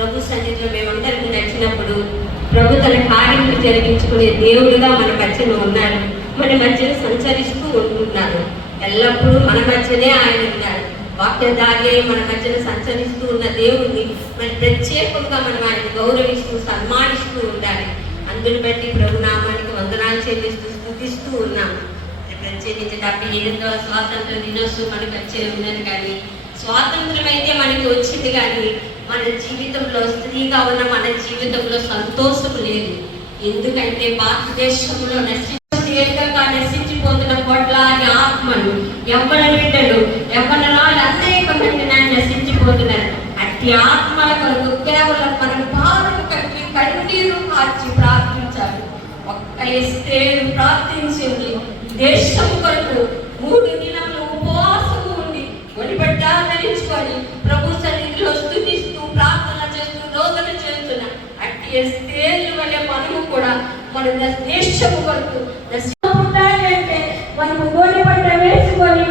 ప్రభు సన్నిధిలో మేమందరికీ నచ్చినప్పుడు ప్రభు తన కార్యములు జరిగించుకునే దేవుడుగా మన మధ్యలో ఉన్నాడు, మన మధ్యలో సంచరిస్తూ ఉంటున్నాడు. ఎల్లప్పుడూ మన మధ్యనే ఆయన ఉన్నాడు. వాక్యదారి మన మధ్యన సంచరిస్తూ ఉన్న దేవుడిని మరి ప్రత్యేకంగా మనం ఆయన గౌరవిస్తూ సన్మానిస్తూ ఉండాలి. అందుని బట్టి ప్రభు నామానికి వందనాలు చెల్లిస్తూ స్తుతిస్తూ ఉన్నాం. ప్రత్యేకించి 78వ స్వాతంత్ర దినోత్సవం మనకు వచ్చే ఉన్నది. కానీ స్వాతంత్రం అయితే మనకి వచ్చింది, కానీ మన జీవితంలో స్త్రీగా ఉన్న మన జీవితంలో సంతోషం లేదు. ఎందుకంటే భారతదేశంలో నశించిపోతున్న కోట్లాది ఆత్మలు, యవ్వన బిడ్డలు, యవ్వనరాలు అనేక మంది నశించిపోతున్నారు. అట్టి ఆత్మల కొరకు కేవలం మనం బాధకు కలిగి కన్నీరు మార్చి ప్రార్థించాలి. ఒక్క ఎస్తేరు ప్రార్థించింది దేశం కొరకు 3 దినాలు ఉపవాసము ఉండి ఒడిబడ్డాలు ధరించుకొని ప్రభు సన్నిధిలో స్తుతిస్తూ ప్రార్థన చేస్తూ రోదన చేస్తున్న అట్టి ఎస్తేరు వలె మనము కూడా మన దేశము కొరకు నశించాలంటే మనము గోనె పట్ట వేసుకొని